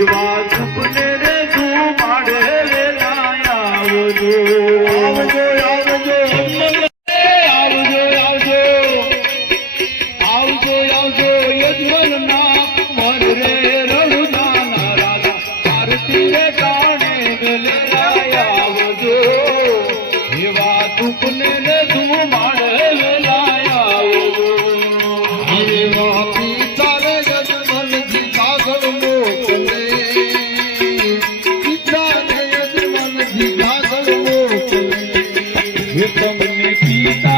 you are. Thank you.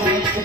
આવજો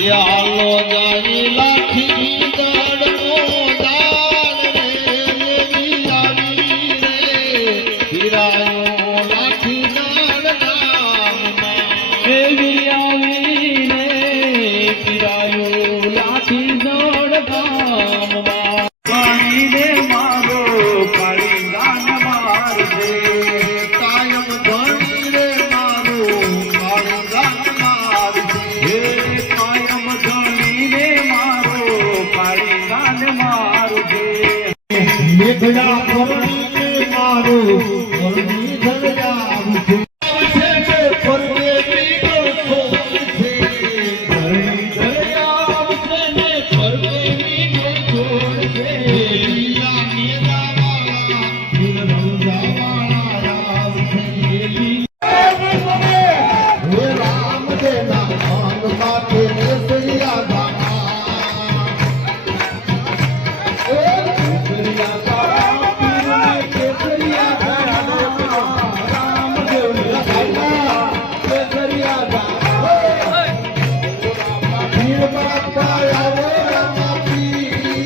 Yeah, I. ભેગા કરો